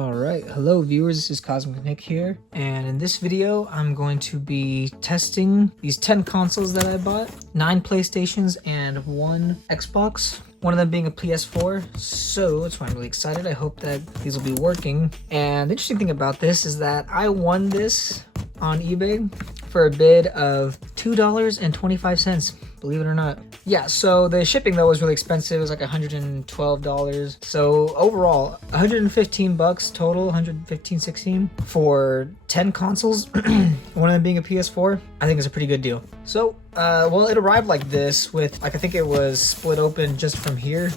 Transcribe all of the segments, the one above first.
Alright, hello viewers, this is Cosmic Nick here, and in this video I'm going to be testing these 10 consoles that I bought, 9 PlayStations and 1 Xbox, one of them being a PS4, so that's why I'm really excited. I hope that these will be working. And the interesting thing about this is that I won this on eBay for a bid of $2.25, believe it or not. Yeah, so the shipping though was really expensive. It was like $112. So overall, 115 bucks total, 115, 16 for 10 consoles, one of them being a PS4. I think it's a pretty good deal. So, well, it arrived like this with, like, I think it was split open just from here.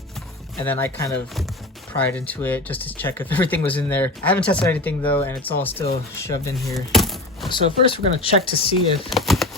And then I kind of pried into it just to check if everything was in there. I haven't tested anything though, and it's all still shoved in here. So first we're gonna check to see if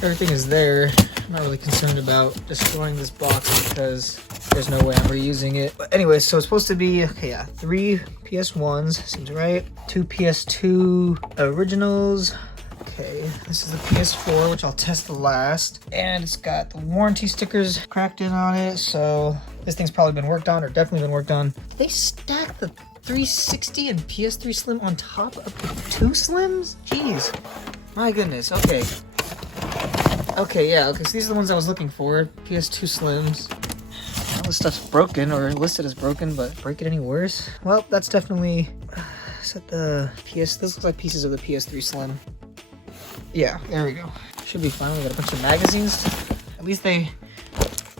everything is there. I'm not really concerned about destroying this box because there's no way I'm reusing it. But anyway, so it's supposed to be, okay, yeah, 3 PS1s, seems right. 2 PS2 originals. Okay, this is the PS4, which I'll test last. And it's got the warranty stickers cracked in on it, so this thing's probably been worked on, or definitely been worked on. Did they stack the 360 and PS3 Slim on top of the 2 Slims? Jeez. My goodness, okay. Okay, yeah, okay, so these are the ones I was looking for. PS2 Slims. All this stuff's broken, or listed as broken, but break it any worse? Well, that's definitely... Is that the PS... This looks like pieces of the PS3 Slim. Yeah, there we go. Should be fine. We got a bunch of magazines. At least they...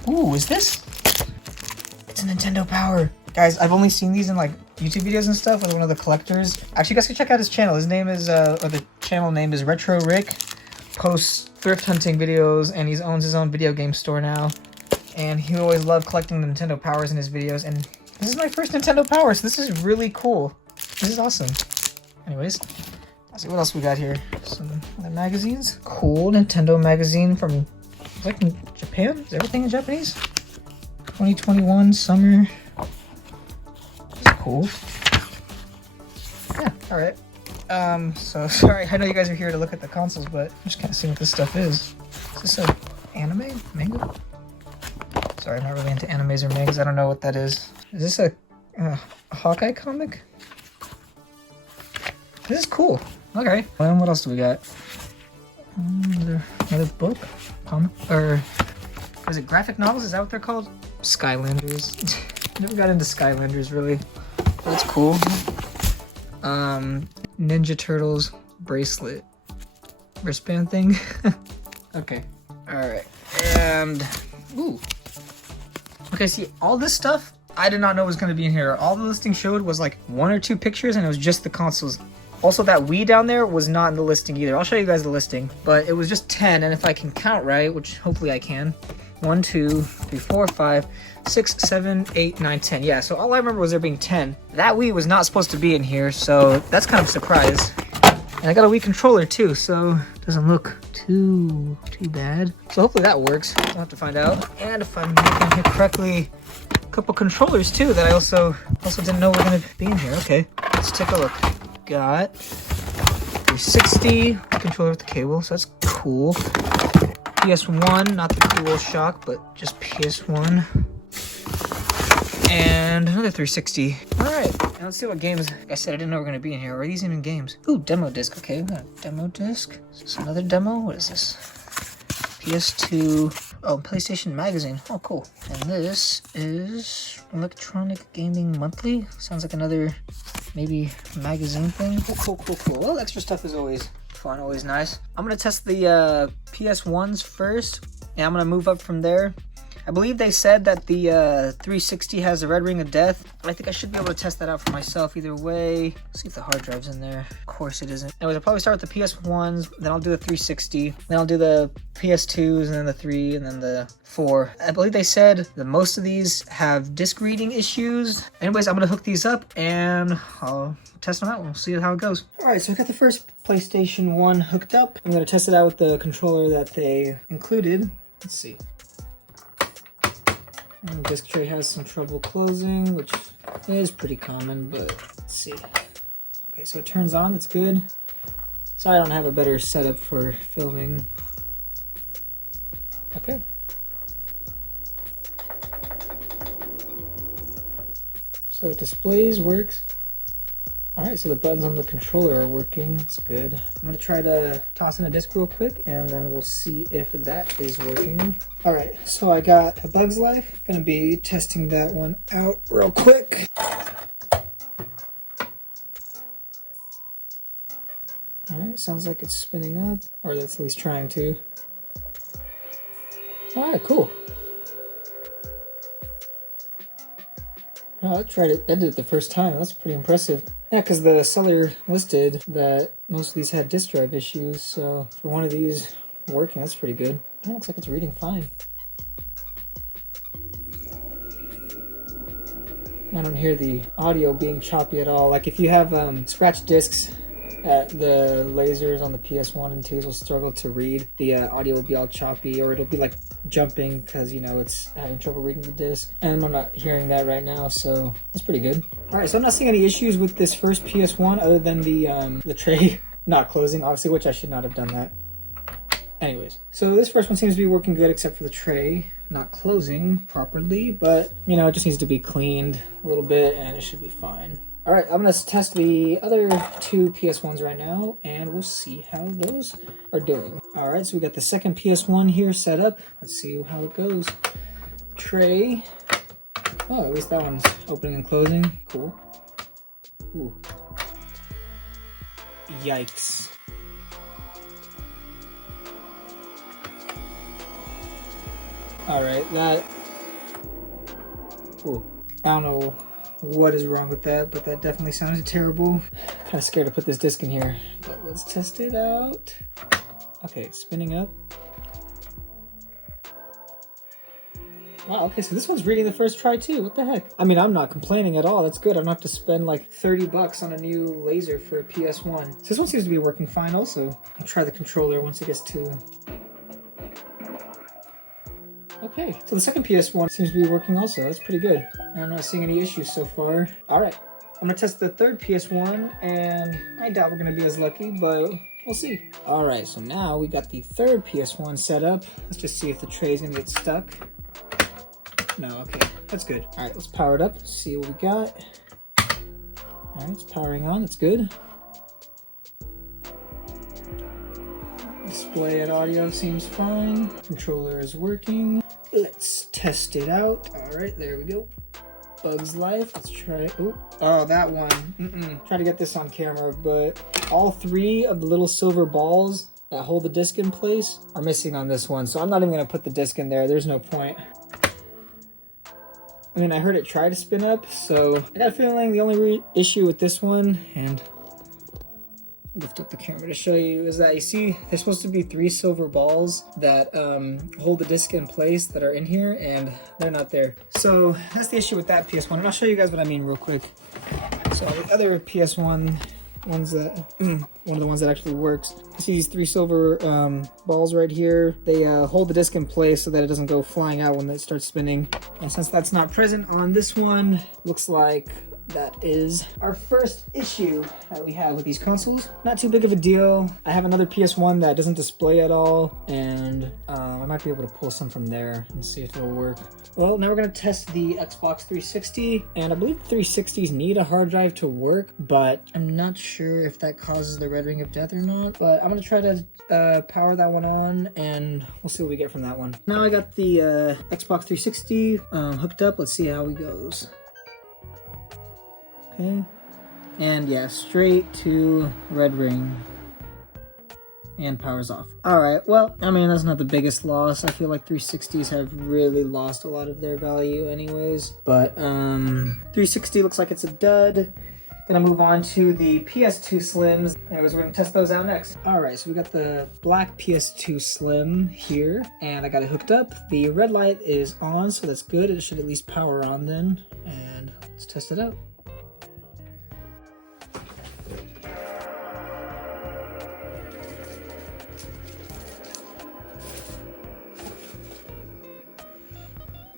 Ooh, is this? It's a Nintendo Power. Guys, I've only seen these in like YouTube videos and stuff with one of the collectors. Actually, you guys can check out his channel. His name is, or the channel name is Retro Rick. Posts thrift hunting videos, and he owns his own video game store now. And he always loved collecting the Nintendo Powers in his videos. And this is my first Nintendo Power, so this is really cool. This is awesome. Anyways, let's see what else we got here. Some other magazines. Cool Nintendo magazine from, it's like in Japan? Is everything in Japanese? 2021 summer. Cool. Yeah, alright. So sorry, I know you guys are here to look at the consoles, but I'm just kind of seeing what this stuff is. Is this an anime? Manga? Sorry, I'm not really into animes or mangas. I don't know what that is. Is this a Hawkeye comic? This is cool. Okay. Well, what else do we got? Another book? Comic? Or is it graphic novels? Is that what they're called? Skylanders. Never got into Skylanders, really. That's cool. Ninja Turtles bracelet. Wristband thing. Okay. Alright. And... Ooh. Okay, see, all this stuff, I did not know was going to be in here. All the listing showed was like 1 or 2 pictures, and it was just the consoles. Also, that Wii down there was not in the listing either. I'll show you guys the listing. But it was just 10, and if I can count right, which hopefully I can. 1, 2, 3, 4, 5, 6, 7, 8, 9, 10. Yeah, so all I remember was there being 10. That Wii was not supposed to be in here, so that's kind of a surprise. And I got a Wii controller too, so it doesn't look too bad. So hopefully that works. I'll have to find out. And if I'm looking here correctly, a couple controllers too that I also didn't know were going to be in here. Okay, let's take a look. Got 360 controller with the cable, so that's cool. PS1, not the DualShock, but just PS1. And another 360. Alright, now let's see what games. Like I said, I didn't know were going to be in here. Are these even games? Ooh, demo disc. Okay, we got a demo disc. Is this another demo? What is this? PS2. Oh, PlayStation Magazine. Oh, cool. And this is Electronic Gaming Monthly. Sounds like another, maybe, magazine thing. Oh, cool. Well, extra stuff is always fun, always nice. I'm going to test the PS1s first, and I'm going to move up from there. I believe they said that the 360 has a red ring of death, but I think I should be able to test that out for myself either way. Let's see if the hard drive's in there. Of course it isn't. Anyways, I'll probably start with the PS1s, then I'll do the 360, then I'll do the PS2s, and then the 3, and then the 4. I believe they said that most of these have disk reading issues. Anyways, I'm going to hook these up, and I'll test them out. We'll see how it goes. Alright, so I got the first PlayStation 1 hooked up. I'm going to test it out with the controller that they included. Let's see. And the disc tray has some trouble closing, which is pretty common, but let's see. Okay, so it turns on, that's good. Sorry I don't have a better setup for filming. Okay. So it displays, works. Alright, so the buttons on the controller are working. That's good. I'm gonna try to toss in a disc real quick and then we'll see if that is working. Alright, so I got a Bug's Life. Gonna be testing that one out real quick. Alright, sounds like it's spinning up, or that's at least trying to. Alright, cool. Oh, I tried it. I did it the first time. That's pretty impressive. Yeah, because the seller listed that most of these had disk drive issues, so for one of these working, that's pretty good. It looks like it's reading fine. I don't hear the audio being choppy at all. Like if you have scratch discs at the lasers on the PS1 and 2s will struggle to read, the audio will be all choppy, or it'll be like jumping because, you know, it's having trouble reading the disc. And I'm not hearing that right now, so that's pretty good. All right, so I'm not seeing any issues with this first PS1 other than the tray not closing, obviously, which I should not have done that. Anyways, so this first one seems to be working good except for the tray not closing properly, but, you know, it just needs to be cleaned a little bit and it should be fine. All right, I'm gonna test the other two PS1s right now, and we'll see how those are doing. All right, so we got the second PS1 here set up. Let's see how it goes. Tray. Oh, at least that one's opening and closing. Cool. Ooh. Yikes. All right, that. Ooh, I don't know what is wrong with that, but that definitely sounded terrible. Kind of scared to put this disc in here, but let's test it out. Okay, it's spinning up. Wow, okay, so this one's reading the first try too. What the heck? I mean, I'm not complaining at all. That's good. I don't have to spend like 30 bucks on a new laser for a PS1. So this one seems to be working fine also. I'll try the controller once it gets to... Okay, so the second PS1 seems to be working also. That's pretty good. I'm not seeing any issues so far. All right, I'm gonna test the third PS1, and I doubt we're gonna be as lucky, but we'll see. All right, so now we got the third PS1 set up. Let's just see if the tray's gonna get stuck. No, okay, that's good. All right, let's power it up, see what we got. All right, it's powering on, that's good. Display and audio seems fine. Controller is working. Let's test it out. All right, there we go. Bug's Life, let's try it. Oh, that one. Try to get this on camera, but all three of the little silver balls that hold the disc in place are missing on this one, so I'm not even gonna put the disc in there. There's no point. I mean, I heard it try to spin up, so I got a feeling the only issue with this one, and lift up the camera to show you, is that you see there's supposed to be three silver balls that hold the disc in place that are in here, and they're not there. So that's the issue with that PS1, and I'll show you guys what I mean real quick. So the other PS1 ones that one of the ones that actually works, you see these three silver balls right here. They hold the disc in place so that it doesn't go flying out when it starts spinning, and since that's not present on this one, looks like that is our first issue that we have with these consoles. Not too big of a deal. I have another PS1 that doesn't display at all, and I might be able to pull some from there and see if it'll work. Well, now we're going to test the Xbox 360, and I believe 360s need a hard drive to work, but I'm not sure if that causes the red ring of death or not. But I'm going to try to power that one on, and we'll see what we get from that one. Now I got the Xbox 360 hooked up. Let's see how it goes. Okay, and yeah, straight to red ring, and powers off. All right, well, I mean, that's not the biggest loss. I feel like 360s have really lost a lot of their value anyways, but 360 looks like it's a dud. Gonna move on to the PS2 Slims. Anyways, we're gonna test those out next. All right, so we got the black PS2 Slim here, and I got it hooked up. The red light is on, so that's good. It should at least power on then, and let's test it out.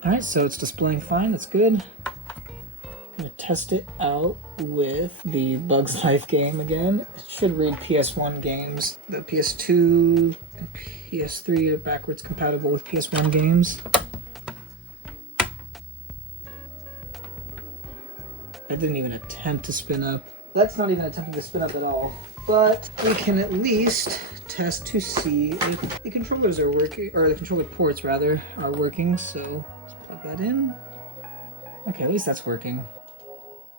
Alright, so it's displaying fine, that's good. I'm gonna test it out with the Bug's Life game again. It should read PS1 games. The PS2 and PS3 are backwards compatible with PS1 games. I didn't even attempt to spin up. that's not even attempting to spin up at all. But we can at least test to see if the controllers are working, or the controller ports rather, are working. So let's plug that in. Okay, at least that's working.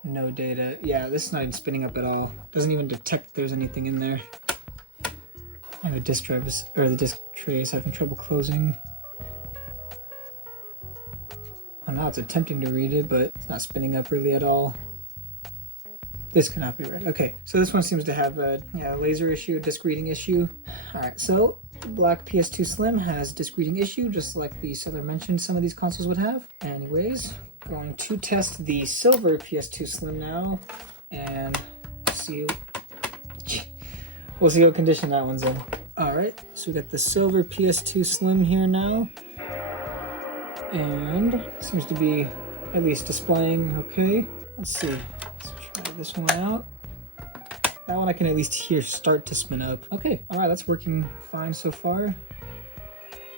No data. Yeah, this is not even spinning up at all. Doesn't even detect there's anything in there. And the disk drive is, or the disk tray is having trouble closing. Oh, now it's attempting to read it, but it's not spinning up really at all. This cannot be read. Okay, so this one seems to have a laser issue, a disk reading issue. All right, so the black PS2 Slim has disk reading issue, just like the seller mentioned some of these consoles would have. Anyways, going to test the silver PS2 Slim now, and see. We'll see what condition that one's in. All right, so we got the silver PS2 Slim here now, and seems to be at least displaying okay. Let's see. Try this one out. That one I can at least hear start to spin up. Okay, all right, that's working fine so far.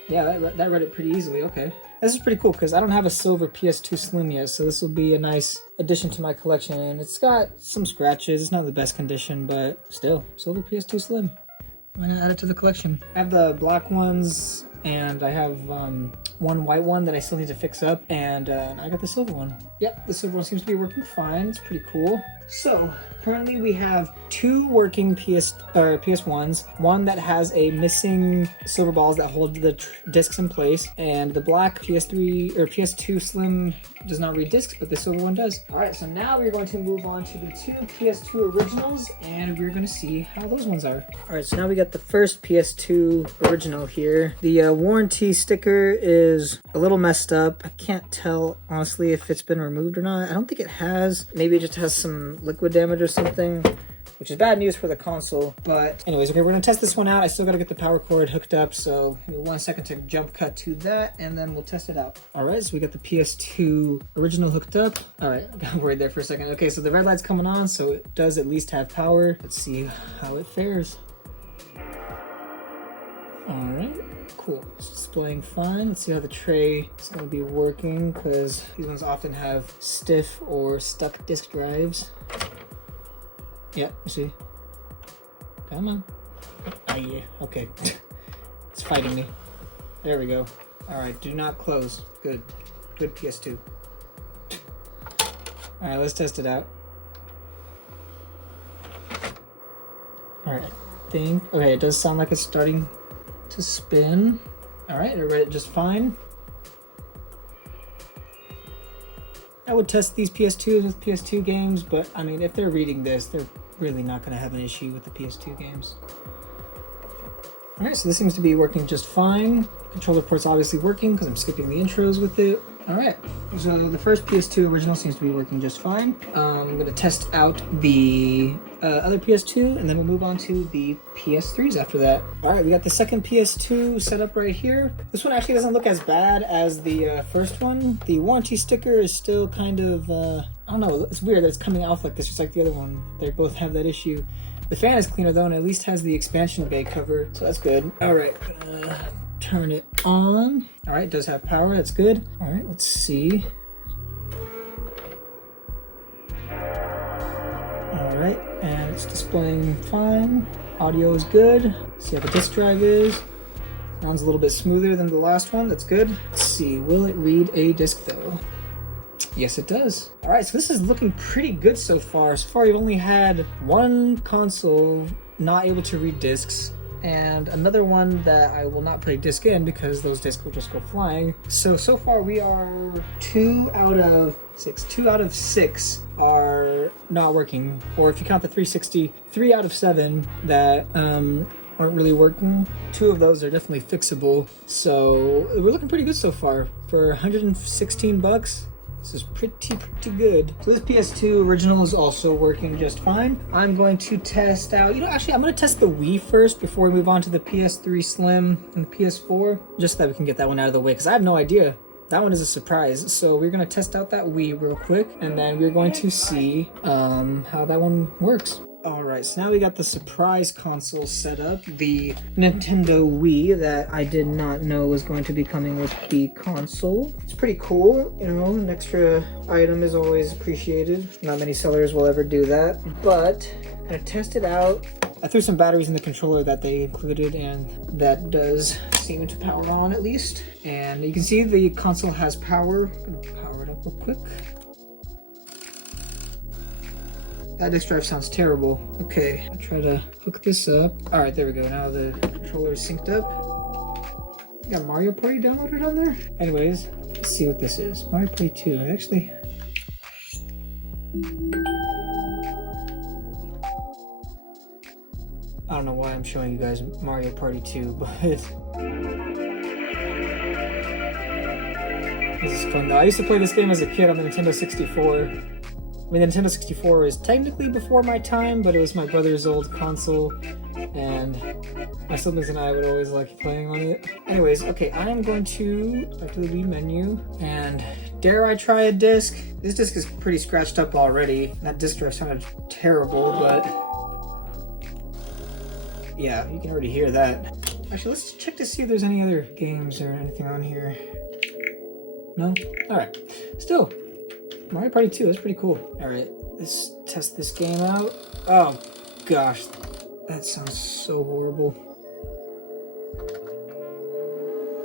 Yeah, that read it pretty easily. Okay, this is pretty cool because I don't have a silver PS2 Slim yet, so this will be a nice addition to my collection. And it's got some scratches. It's not the best condition, but still, silver PS2 Slim. I'm gonna add it to the collection. I have the black ones, and I have one white one that I still need to fix up, and I got the silver one. Yep, the silver one seems to be working fine. It's pretty cool. So currently we have two working PS1s, one that has a missing silver balls that hold the discs in place, and the black PS3 or PS2 Slim does not read discs, but the silver one does. All right, so now we're going to move on to the two PS2 originals, and we're going to see how those ones are. All right, so now we got the first PS2 original here. The warranty sticker is a little messed up. I can't tell honestly if it's been removed or not. I don't think it has. Maybe it just has some liquid damage or something, which is bad news for the console. But anyways, okay, we're gonna test this one out. I still gotta get the power cord hooked up, so give me 1 second to jump cut to that, and then we'll test it out. All right, so we got the PS2 original hooked up. All right, I got worried there for a second. Okay, so the red light's coming on, so it does at least have power. Let's see how it fares. All right, cool. It's displaying fine. Let's see how the tray is going to be working, because these ones often have stiff or stuck disk drives. Yeah, you see? Come on. Ah, yeah. Okay. It's fighting me. There we go. All right, do not close. Good. Good PS2. All right, let's test it out. All right, I think, okay, it does sound like it's starting to spin. All right, I read it just fine. I would test these PS2s with PS2 games, but I mean, if they're reading this, they're really not going to have an issue with the PS2 games. All right, so this seems to be working just fine. Controller port's obviously working because I'm skipping the intros with it. All right, so the first PS2 original seems to be working just fine. I'm going to test out the other PS2, and then we'll move on to the PS3s after that. All right, we got the second PS2 set up right here. This one actually doesn't look as bad as the first one. The warranty sticker is still kind of, I don't know, it's weird that it's coming off like this, just like the other one. They both have that issue. The fan is cleaner though, and at least has the expansion bay cover, so that's good. All right, turn it on. All right, it does have power, that's good. All right, let's see. All right, and it's displaying fine. Audio is good. Let's see how the disk drive is. Sounds a little bit smoother than the last one, that's good. Let's see, will it read a disc though? Yes, it does. All right, so this is looking pretty good so far. So far, you've only had one console not able to read discs, and another one that I will not put a disc in because those discs will just go flying. So far we are 2 out of 6. 2 out of 6 are not working. Or if you count the 360, 3 out of 7 that aren't really working. 2 of those are definitely fixable. So we're looking pretty good so far. For 116 bucks, this is pretty good. So this PS2 original is also working just fine. I'm going to test out, actually I'm going to test the Wii first before we move on to the PS3 Slim and the PS4, just so that we can get that one out of the way, because I have no idea. That one is a surprise. So we're going to test out that Wii real quick, and then we're going to see how that one works. Alright, so now we got the surprise console set up, the Nintendo Wii that I did not know was going to be coming with the console. It's pretty cool, you know, an extra item is always appreciated. Not many sellers will ever do that, but I'm gonna test it out. I threw some batteries in the controller that they included, and that does seem to power on at least. And you can see the console has power. I'm gonna power it up real quick. That disk drive sounds terrible. Okay, I'll try to hook this up. All right, there we go. Now the controller is synced up. Got Mario Party downloaded on there? Anyways, let's see what this is. Mario Party 2, actually. I don't know why I'm showing you guys Mario Party 2, but this is fun though. I used to play this game as a kid on the Nintendo 64. I mean, the Nintendo 64 is technically before my time, but it was my brother's old console, and my siblings and I would always like playing on it. Anyways, okay, I am going to back to the Wii menu, and dare I try a disc? This disc is pretty scratched up already. That disc drive sounded terrible, but yeah, you can already hear that. Actually, let's check to see if there's any other games or anything on here. No? Alright. Still, Mario Party 2, that's pretty cool. Alright, let's test this game out. Oh, gosh. That sounds so horrible.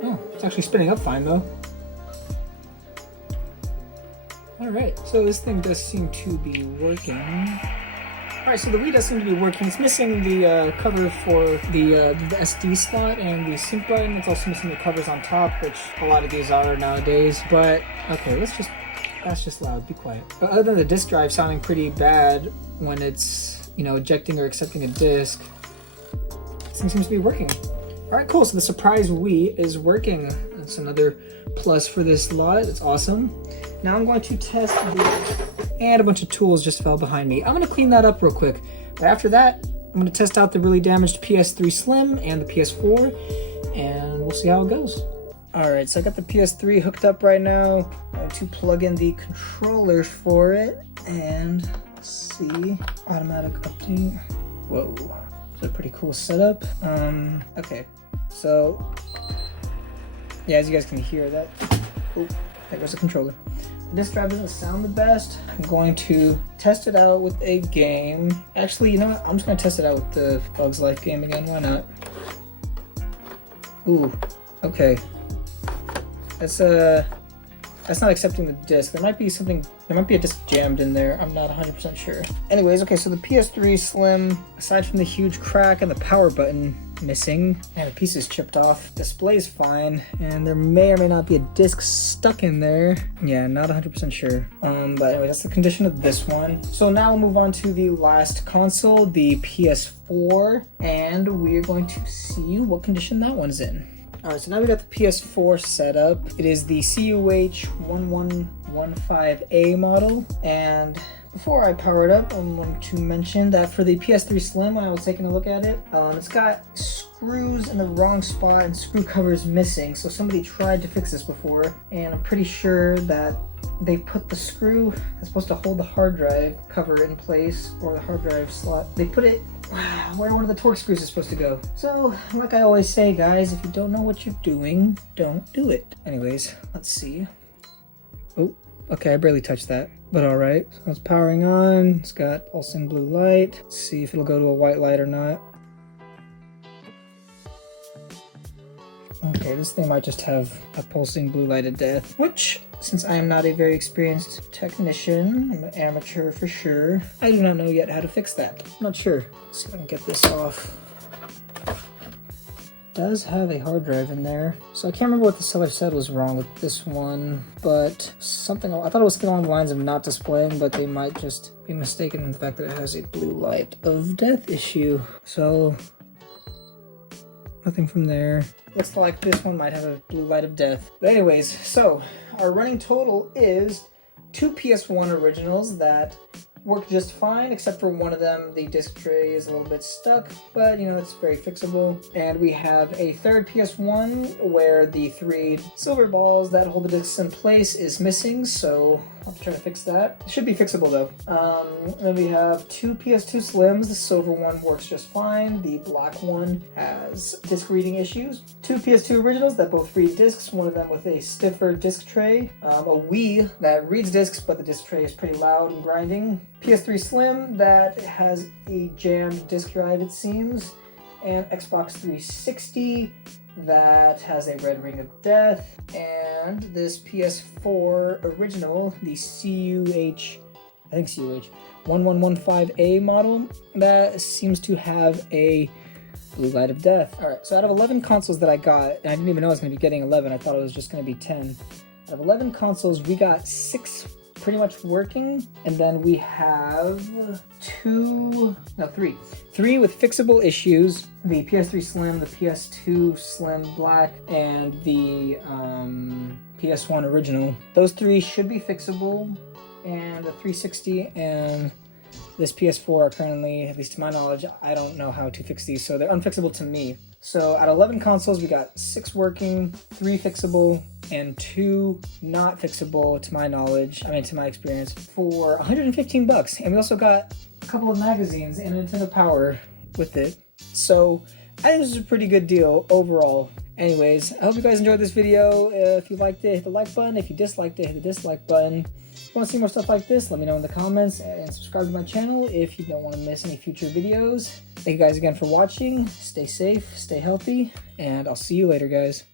Oh, it's actually spinning up fine, though. Alright, so this thing does seem to be working. Alright, so the Wii does seem to be working. It's missing the cover for the SD slot and the sync button. It's also missing the covers on top, which a lot of these are nowadays. But, okay, that's just loud, be quiet. But other than the disk drive sounding pretty bad when it's, you know, ejecting or accepting a disk, this thing seems to be working. Alright, cool, so the surprise Wii is working. That's another plus for this lot, it's awesome. Now I'm going to test and a bunch of tools just fell behind me. I'm gonna clean that up real quick. But after that, I'm gonna test out the really damaged PS3 Slim and the PS4, and we'll see how it goes. Alright, so I got the PS3 hooked up right now. I'm going to plug in the controller for it, and let's see, automatic update. Whoa, it's a pretty cool setup. Okay, so yeah, as you guys can hear that. Oh, there goes the controller. This drive doesn't sound the best. I'm going to test it out with a game. Actually, you know what? I'm just going to test it out with the Bugs Life game again. Why not? Ooh, okay. That's not accepting the disc. There might be a disc jammed in there. I'm not 100% sure. Anyways, okay, so the PS3 Slim, aside from the huge crack and the power button missing, and the piece is chipped off, display's fine, and there may or may not be a disc stuck in there. Yeah, not 100% sure. But anyway, that's the condition of this one. So now we'll move on to the last console, the PS4, and we are going to see what condition that one's in. Alright, so now we got the PS4 set up. It is the CUH1115A model, and before I power it up, I'm going to mention that for the PS3 Slim, when I was taking a look at it, it's got screws in the wrong spot and screw covers missing, so somebody tried to fix this before, and I'm pretty sure that they put the screw that's supposed to hold the hard drive cover in place, or the hard drive slot, they put it where one of the Torx screws is supposed to go. So, like I always say, guys, if you don't know what you're doing, don't do it. Anyways, let's see. Oh, okay, I barely touched that, but alright. So it's powering on, it's got pulsing blue light. Let's see if it'll go to a white light or not. Okay, this thing might just have a pulsing blue light of death, which, since I am not a very experienced technician, I'm an amateur for sure, I do not know yet how to fix that. I'm not sure. Let's see if I can get this off. It does have a hard drive in there. So I can't remember what the seller said was wrong with this one, but something, I thought it was something along the lines of not displaying, but they might just be mistaken in the fact that it has a blue light of death issue. So nothing from there. Looks like this one might have a blue light of death. But anyways, so our running total is 2 PS1 originals that work just fine, except for one of them, the disc tray is a little bit stuck, but you know, it's very fixable. And we have a third PS1 where the 3 silver balls that hold the discs in place is missing, so I'll try to fix that. It should be fixable though. Then we have two PS2 Slims. The silver one works just fine. The black one has disc reading issues. Two PS2 originals that both read discs, one of them with a stiffer disc tray. A Wii that reads discs, but the disc tray is pretty loud and grinding. PS3 Slim that has a jammed disc drive, it seems. And Xbox 360 that has a red ring of death, and this PS4 original, the CUH 1115A model, that seems to have a blue light of death. Alright, so out of 11 consoles that I got, and I didn't even know I was going to be getting 11, I thought it was just going to be 10. Out of 11 consoles, we got 6 pretty much working, and then we have 3 with fixable issues: the PS3 Slim, the PS2 Slim Black, and the PS1 original. Those 3 should be fixable, and the 360 and this PS4 are currently, at least to my knowledge, I don't know how to fix these, so they're unfixable to me. So out of 11 consoles, we got 6 working, 3 fixable, and 2 not fixable to my knowledge, to my experience, for 115 bucks. And we also got a couple of magazines and a Nintendo Power with it. So I think this is a pretty good deal overall. Anyways, I hope you guys enjoyed this video. If you liked it, hit the like button. If you disliked it, hit the dislike button. If you want to see more stuff like this, let me know in the comments, and subscribe to my channel if you don't want to miss any future videos. Thank you guys again for watching. Stay safe, stay healthy, and I'll see you later, guys.